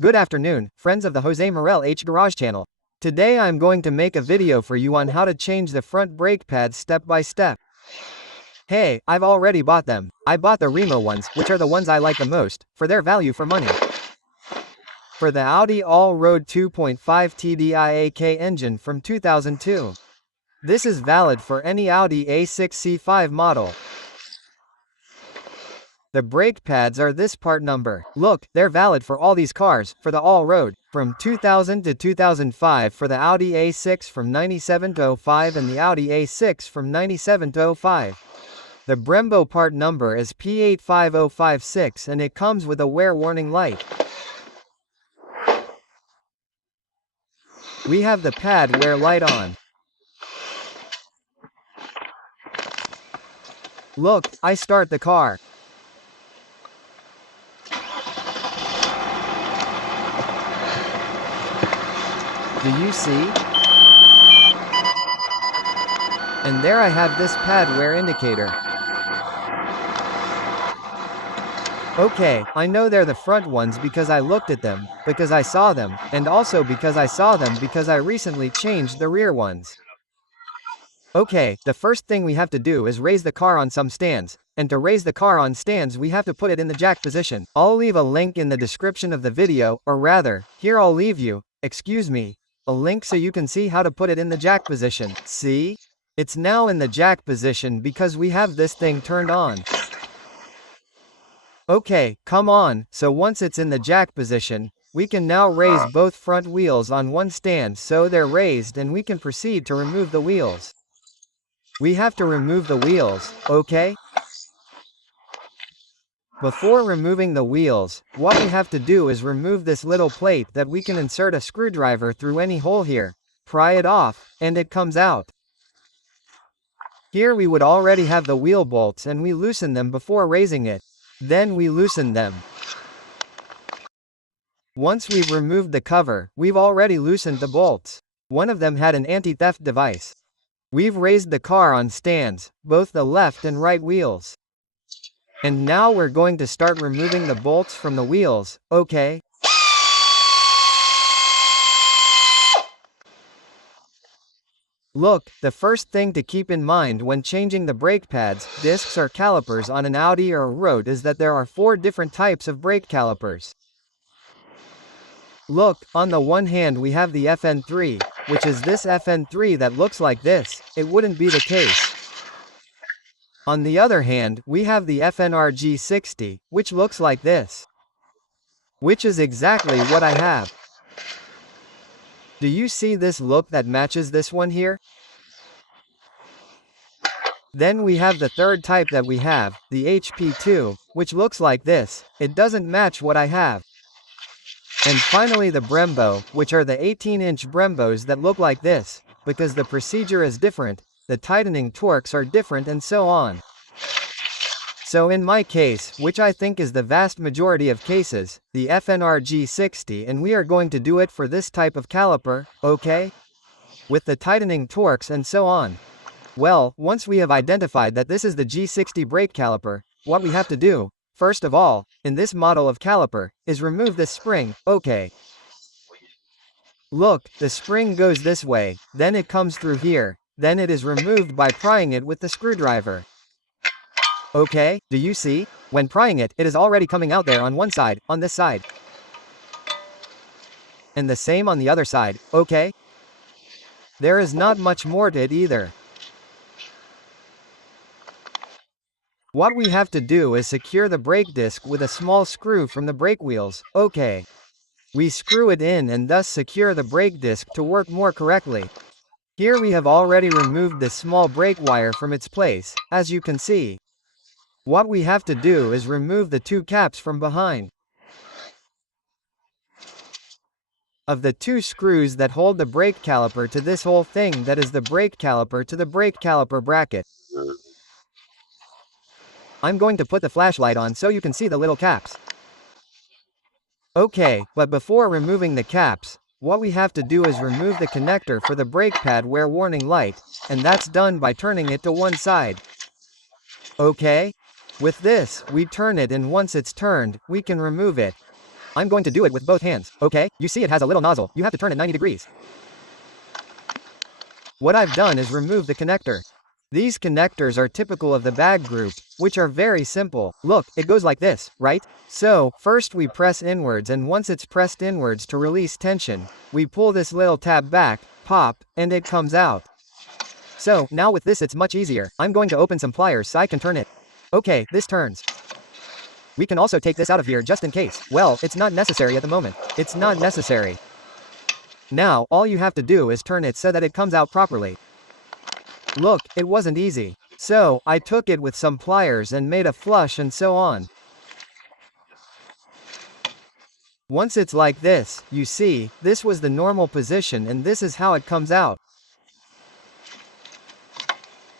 Good afternoon, friends of the Jose Morel H Garage channel. Today I'm going to make a video for you on how to change the front brake pads step by step. Hey, I've already bought them. I bought the Remo ones, which are the ones I like the most, for their value for money. For the Audi Allroad 2.5 TDI AK engine from 2002. This is valid for any Audi A6 C5 model. The brake pads are this part number. Look, they're valid for all these cars, for the Allroad, from 2000 to 2005 for the Audi A6 from 97 to 05 and the Audi A6 from 97 to 05. The Brembo part number is P85056 and it comes with a wear warning light. We have the pad wear light on. Look, I start the car. Do you see? And there I have this pad wear indicator. Okay, I know they're the front ones because I looked at them, because I saw them, and also because I saw them because I recently changed the rear ones. Okay, the first thing we have to do is raise the car on some stands, and to raise the car on stands we have to put it in the jack position. I'll leave a link in the description of the video, or rather, here I'll leave you, excuse me, a link so you can see how to put it in the jack position. See? It's now in the jack position because we have this thing turned on. Okay, come on, so once it's in the jack position, we can now raise both front wheels on one stand so they're raised and we can proceed to remove the wheels. We have to remove the wheels, okay? Before removing the wheels, what we have to do is remove this little plate that we can insert a screwdriver through any hole here, pry it off, and it comes out. Here we would already have the wheel bolts and we loosen them before raising it. Then we loosen them. Once we've removed the cover, we've already loosened the bolts. One of them had an anti-theft device. We've raised the car on stands, both the left and right wheels. And now we're going to start removing the bolts from the wheels, okay? Look, the first thing to keep in mind when changing the brake pads, discs or calipers on an Audi or a road is that there are 4 different types of brake calipers. Look, on the one hand we have the FN3, which is this FN3 that looks like this. It wouldn't be the case. On the other hand, we have the FNRG60, which looks like this. Which is exactly what I have. Do you see this look that matches this one here? Then we have the third type that we have, the HP2, which looks like this. It doesn't match what I have. And finally the Brembo, which are the 18-inch Brembos that look like this, because the procedure is different, the tightening torques are different and so on. So in my case, which I think is the vast majority of cases, the FNRG60, and we are going to do it for this type of caliper, okay? With the tightening torques and so on. Well, once we have identified that this is the G60 brake caliper, what we have to do, first of all, in this model of caliper, is remove this spring, okay? Look, the spring goes this way, then it comes through here, then it is removed by prying it with the screwdriver. Okay, do you see? When prying it, it is already coming out there on one side, on this side. And the same on the other side, okay? There is not much more to it either. What we have to do is secure the brake disc with a small screw from the brake wheels, okay? We screw it in and thus secure the brake disc to work more correctly. Here we have already removed this small brake wire from its place, as you can see. What we have to do is remove the 2 caps from behind. Of the 2 screws that hold the brake caliper to this whole thing, that is the brake caliper to the brake caliper bracket. I'm going to put the flashlight on so you can see the little caps. Okay, but before removing the caps, what we have to do is remove the connector for the brake pad wear warning light, and that's done by turning it to one side. Okay? With this, we turn it and once it's turned, we can remove it. I'm going to do it with both hands, okay? You see it has a little nozzle, you have to turn it 90 degrees. What I've done is remove the connector. These connectors are typical of the bag group, which are very simple. Look, it goes like this, right? So, first we press inwards, and once it's pressed inwards to release tension, we pull this little tab back, pop, and it comes out. So, now with this it's much easier. I'm going to open some pliers so I can turn it. Okay, this turns. We can also take this out of here just in case. Well, it's not necessary at the moment. It's not necessary. Now, all you have to do is turn it so that it comes out properly. Look, it wasn't easy. So, I took it with some pliers and made a flush and so on. Once it's like this, you see, this was the normal position and this is how it comes out.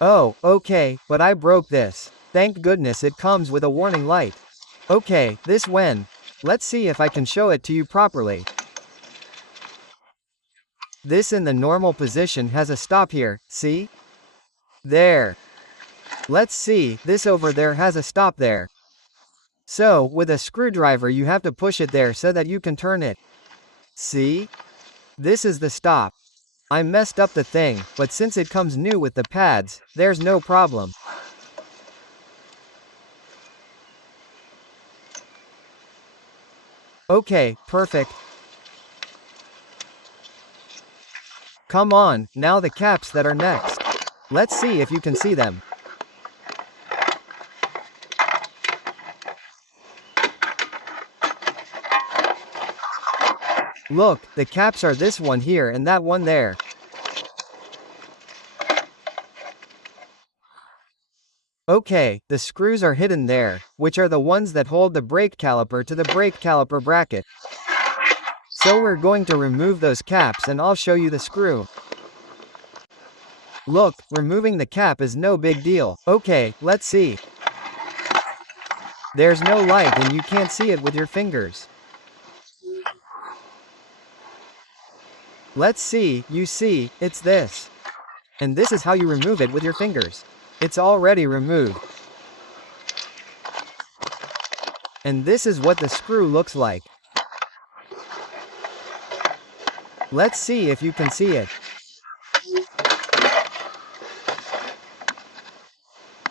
Oh, okay, but I broke this. Thank goodness it comes with a warning light. Okay, this when? Let's see if I can show it to you properly. This in the normal position has a stop here, see? There. Let's see, this over there has a stop there. So, with a screwdriver you have to push it there so that you can turn it. See? This is the stop. I messed up the thing, but since it comes new with the pads, there's no problem. Okay, perfect. Come on, now the caps that are next. Let's see if you can see them. Look, the caps are this one here and that one there. Okay, the screws are hidden there, which are the ones that hold the brake caliper to the brake caliper bracket. So we're going to remove those caps and I'll show you the screw. Look, removing the cap is no big deal. Okay, let's see. There's no light and you can't see it with your fingers. Let's see, you see, it's this. And this is how you remove it with your fingers. It's already removed. And this is what the screw looks like. Let's see if you can see it.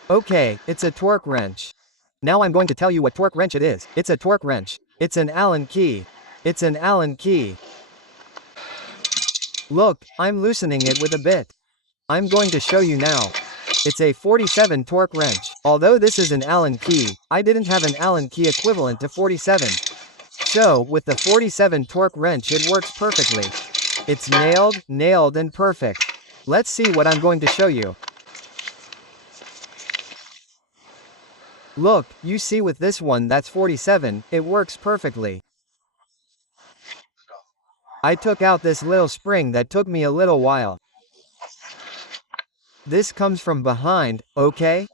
Okay, it's a torque wrench. Now I'm going to tell you what torque wrench it is. It's a torque wrench. It's an Allen key. It's an Allen key. Look, I'm loosening it with a bit. I'm going to show you now. It's a 47 torque wrench. Although this is an Allen key, I didn't have an Allen key equivalent to 47. So, with the 47 torque wrench it works perfectly. It's nailed and perfect. Let's see what I'm going to show you. Look, you see with this one that's 47, it works perfectly. I took out this little spring that took me a little while. This comes from behind, okay?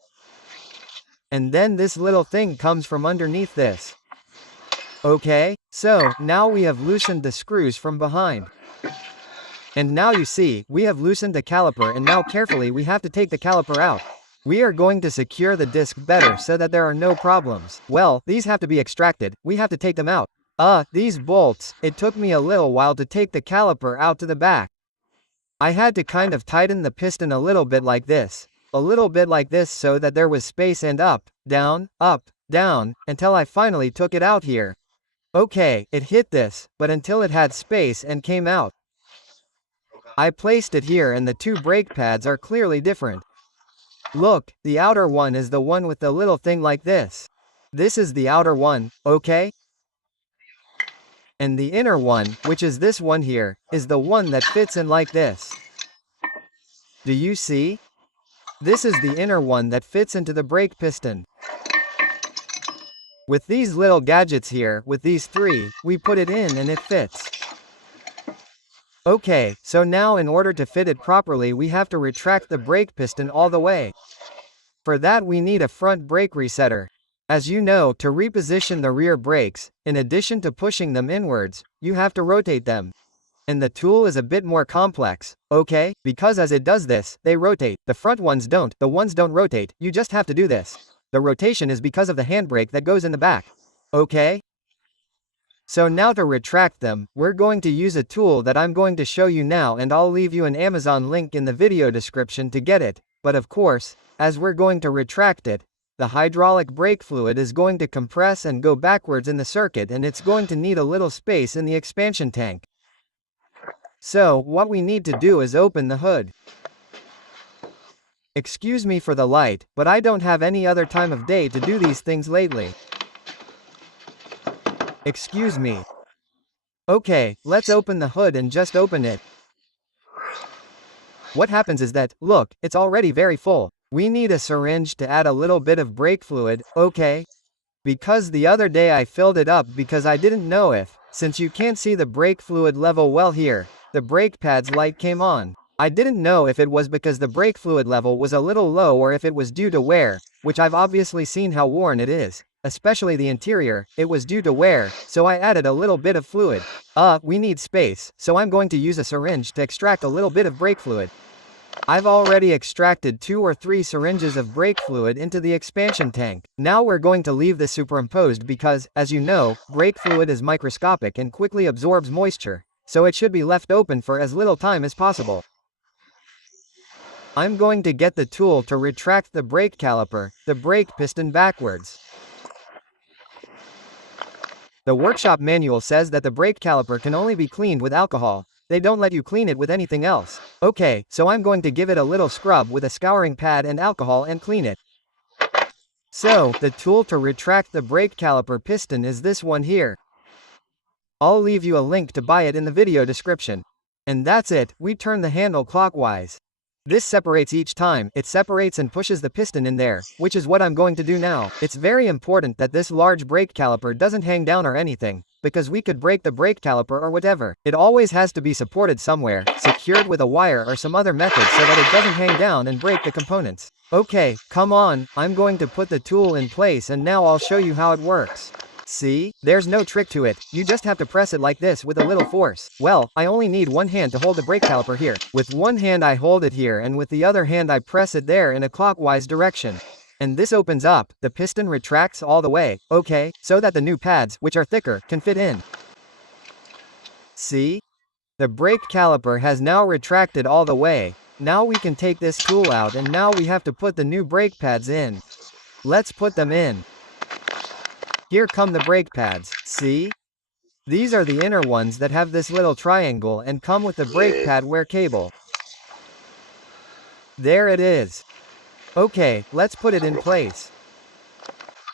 And then this little thing comes from underneath this. Okay, so, now we have loosened the screws from behind. And now you see, we have loosened the caliper and now carefully we have to take the caliper out. We are going to secure the disc better so that there are no problems. Well, these have to be extracted, we have to take them out. These bolts, it took me a little while to take the caliper out to the back. I had to kind of tighten the piston a little bit like this. A little bit like this so that there was space and up, down, until I finally took it out here. Okay, it hit this, but until it had space and came out. I placed it here and the two brake pads are clearly different. Look, the outer one is the one with the little thing like this. This is the outer one, okay? And the inner one, which is this one here, is the one that fits in like this. Do you see? This is the inner one that fits into the brake piston. With these little gadgets here, with these three, we put it in and it fits. Okay, so now in order to fit it properly we have to retract the brake piston all the way. For that we need a front brake resetter. As you know, to reposition the rear brakes, in addition to pushing them inwards, you have to rotate them. And the tool is a bit more complex, okay? Because as it does this, they rotate. The front ones don't. The ones don't rotate. You just have to do this. The rotation is because of the handbrake that goes in the back. Okay? So now to retract them, we're going to use a tool that I'm going to show you now, and I'll leave you an Amazon link in the video description to get it. But of course, as we're going to retract it, the hydraulic brake fluid is going to compress and go backwards in the circuit, and it's going to need a little space in the expansion tank. So, what we need to do is open the hood. Excuse me for the light, but I don't have any other time of day to do these things lately. Excuse me. Okay, let's open the hood and just open it. What happens is that, look, it's already very full. We need a syringe to add a little bit of brake fluid, okay? Because the other day I filled it up because I didn't know if, since you can't see the brake fluid level well here, the brake pads light came on. I didn't know if it was because the brake fluid level was a little low or if it was due to wear, which I've obviously seen how worn it is. Especially the interior, it was due to wear, so I added a little bit of fluid. We need space, so I'm going to use a syringe to extract a little bit of brake fluid. I've already extracted 2 or 3 syringes of brake fluid into the expansion tank. Now we're going to leave this superimposed because, as you know, brake fluid is microscopic and quickly absorbs moisture, so it should be left open for as little time as possible. I'm going to get the tool to retract the brake caliper, the brake piston backwards. The workshop manual says that the brake caliper can only be cleaned with alcohol. They don't let you clean it with anything else. Okay, so I'm going to give it a little scrub with a scouring pad and alcohol and clean it. So, the tool to retract the brake caliper piston is this one here. I'll leave you a link to buy it in the video description. And that's it, we turn the handle clockwise. This separates each time, it separates and pushes the piston in there, which is what I'm going to do now. It's very important that this large brake caliper doesn't hang down or anything, because we could break the brake caliper or whatever. It always has to be supported somewhere, secured with a wire or some other method so that it doesn't hang down and break the components. Okay, come on, I'm going to put the tool in place and now I'll show you how it works. See? There's no trick to it, you just have to press it like this with a little force. Well, I only need one hand to hold the brake caliper here. With one hand I hold it here and with the other hand I press it there in a clockwise direction. And this opens up, the piston retracts all the way, okay, so that the new pads, which are thicker, can fit in. See? The brake caliper has now retracted all the way. Now we can take this tool out and now we have to put the new brake pads in. Let's put them in. Here come the brake pads, see? These are the inner ones that have this little triangle and come with the brake pad wear cable. There it is. Okay, let's put it in place.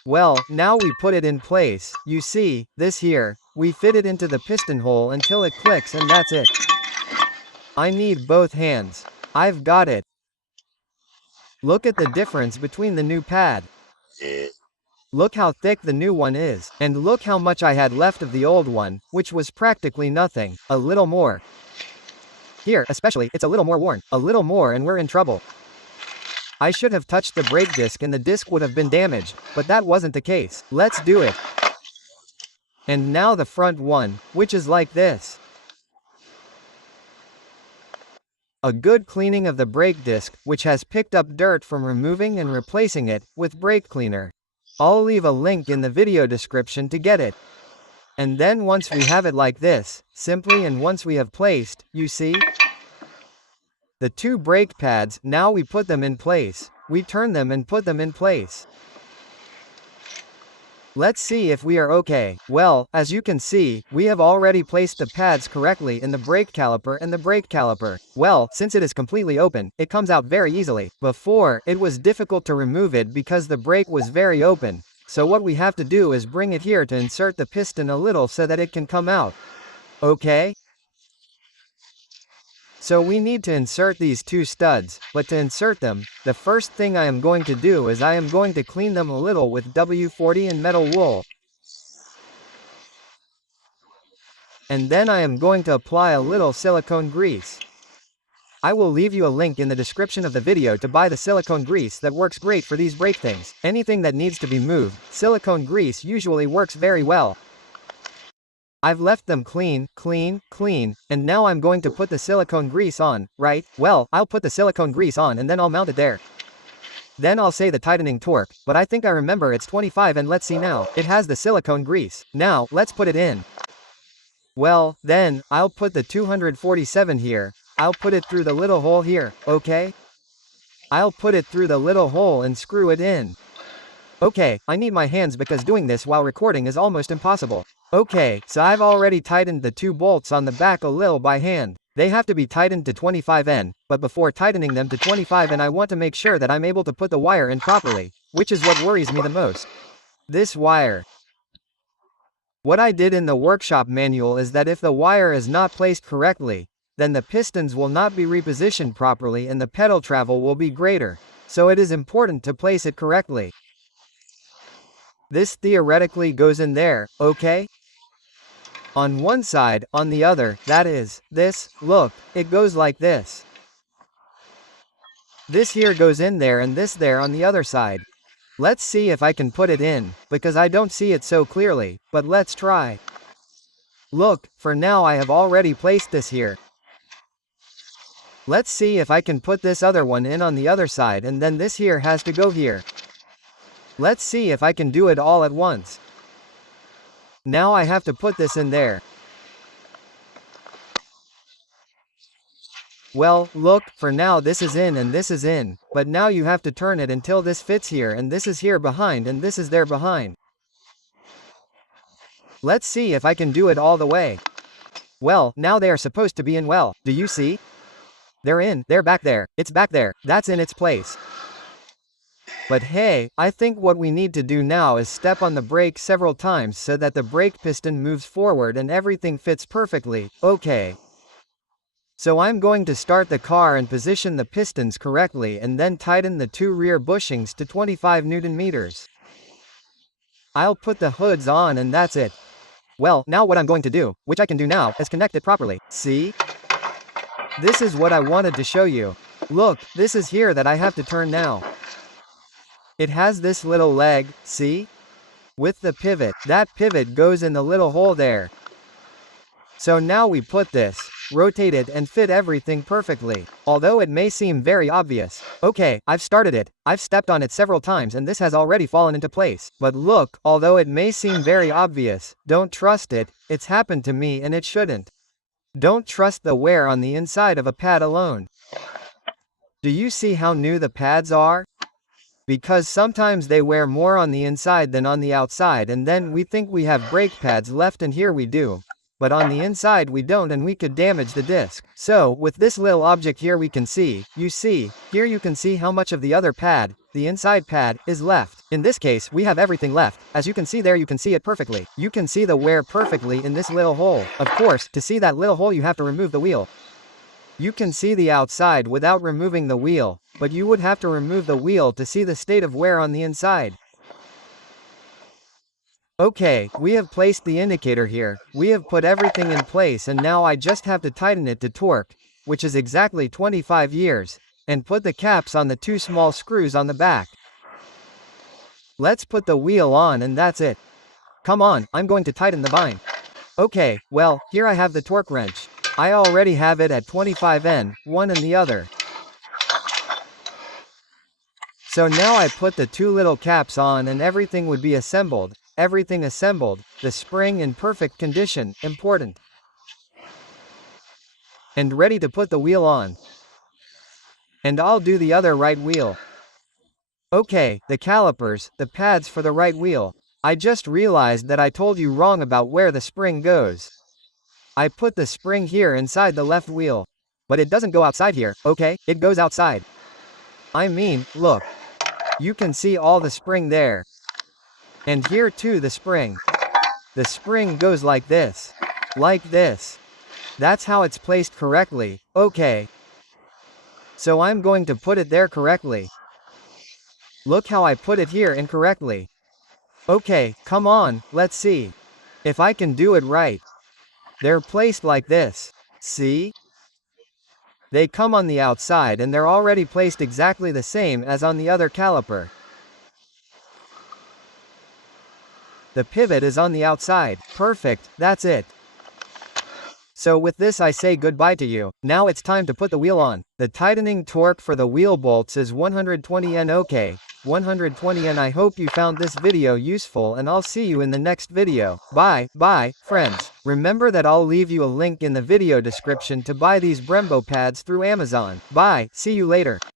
Well, now we put it in place, you see, this here, we fit it into the piston hole until it clicks and that's it. I need both hands. I've got it. Look at the difference between the new pad. Look how thick the new one is, and look how much I had left of the old one, which was practically nothing, a little more. Here, especially, it's a little more worn, a little more and we're in trouble. I should have touched the brake disc and the disc would have been damaged, but that wasn't the case. Let's do it. And now the front one, which is like this. A good cleaning of the brake disc, which has picked up dirt from removing and replacing it with brake cleaner. I'll leave a link in the video description to get it. And then once we have it like this, simply and once we have placed, you see? The 2 brake pads, now we put them in place. We turn them and put them in place. Let's see if we are okay. Well, as you can see, we have already placed the pads correctly in the brake caliper and the brake caliper. Well, since it is completely open, it comes out very easily. Before, it was difficult to remove it because the brake was very open. So what we have to do is bring it here to insert the piston a little so that it can come out. Okay? So we need to insert these 2 studs, but to insert them, the first thing I am going to do is I am going to clean them a little with W40 and metal wool. And then I am going to apply a little silicone grease. I will leave you a link in the description of the video to buy the silicone grease that works great for these brake things. Anything that needs to be moved, silicone grease usually works very well. I've left them clean, and now I'm going to put the silicone grease on, right? Well, I'll put the silicone grease on and then I'll mount it there. Then I'll say the tightening torque, but I think I remember it's 25 and let's see now. It has the silicone grease. Now, let's put it in. Well, then, I'll put the 247 here. I'll put it through the little hole here, okay? I'll put it through the little hole and screw it in. Okay, I need my hands because doing this while recording is almost impossible. Okay, so I've already tightened the two bolts on the back a little by hand. They have to be tightened to 25N, but before tightening them to 25N I want to make sure that I'm able to put the wire in properly, which is what worries me the most. This wire. What I did in the workshop manual is that if the wire is not placed correctly, then the pistons will not be repositioned properly and the pedal travel will be greater. So it is important to place it correctly. This theoretically goes in there, okay? On one side, on the other, that is, this, look, it goes like this. This here goes in there and this there on the other side. Let's see if I can put it in, because I don't see it so clearly, but let's try. Look, for now I have already placed this here. Let's see if I can put this other one in on the other side and then this here has to go here. Let's see if I can do it all at once. Now I have to put this in there. Well, look, for now this is in and this is in, but now you have to turn it until this fits here and this is here behind and this is there behind. Let's see if I can do it all the way. Well, now they are supposed to be in well, do you see? They're in, they're back there, it's back there, that's in its place. But hey, I think what we need to do now is step on the brake several times so that the brake piston moves forward and everything fits perfectly, okay. So I'm going to start the car and position the pistons correctly and then tighten the two rear bushings to 25 Newton meters. I'll put the hoods on and that's it. Well, now what I'm going to do, which I can do now, is connect it properly, see? This is what I wanted to show you. Look, this is here that I have to turn now. It has this little leg, see? With the pivot, that pivot goes in the little hole there. So now we put this, rotate it and fit everything perfectly. Although it may seem very obvious. Okay, I've started it, I've stepped on it several times and this has already fallen into place. But look, although it may seem very obvious, don't trust it, it's happened to me and it shouldn't. Don't trust the wear on the inside of a pad alone. Do you see how new the pads are? Because sometimes they wear more on the inside than on the outside and then we think we have brake pads left and here we do. But on the inside we don't and we could damage the disc. So, with this little object here we can see, you see, here you can see how much of the other pad, the inside pad, is left. In this case, we have everything left. As you can see there you can see it perfectly. You can see the wear perfectly in this little hole. Of course, to see that little hole you have to remove the wheel. You can see the outside without removing the wheel, but you would have to remove the wheel to see the state of wear on the inside. Okay, we have placed the indicator here, we have put everything in place and now I just have to tighten it to torque, which is exactly 25 years, and put the caps on the two small screws on the back. Let's put the wheel on and that's it. Come on, I'm going to tighten the vine. Okay, well, here I have the torque wrench. I already have it at 25N, one and the other. So now I put the two little caps on and everything would be assembled. Everything assembled, the spring in perfect condition, important. And ready to put the wheel on. And I'll do the other right wheel. Okay, the calipers, the pads for the right wheel. I just realized that I told you wrong about where the spring goes. I put the spring here inside the left wheel. But it doesn't go outside here, okay? It goes outside. I mean, look. You can see all the spring there. And here too the spring. The spring goes like this. Like this. That's how it's placed correctly, okay. So I'm going to put it there correctly. Look how I put it here incorrectly. Okay, come on, let's see. If I can do it right. They're placed like this. See? They come on the outside and they're already placed exactly the same as on the other caliper. The pivot is on the outside. Perfect, that's it. So with this I say goodbye to you. Now it's time to put the wheel on. The tightening torque for the wheel bolts is 120 N. Okay, 120 N. I hope you found this video useful, and I'll see you in the next video. Bye, friends. Remember that I'll leave you a link in the video description to buy these Brembo pads through Amazon. Bye, see you later.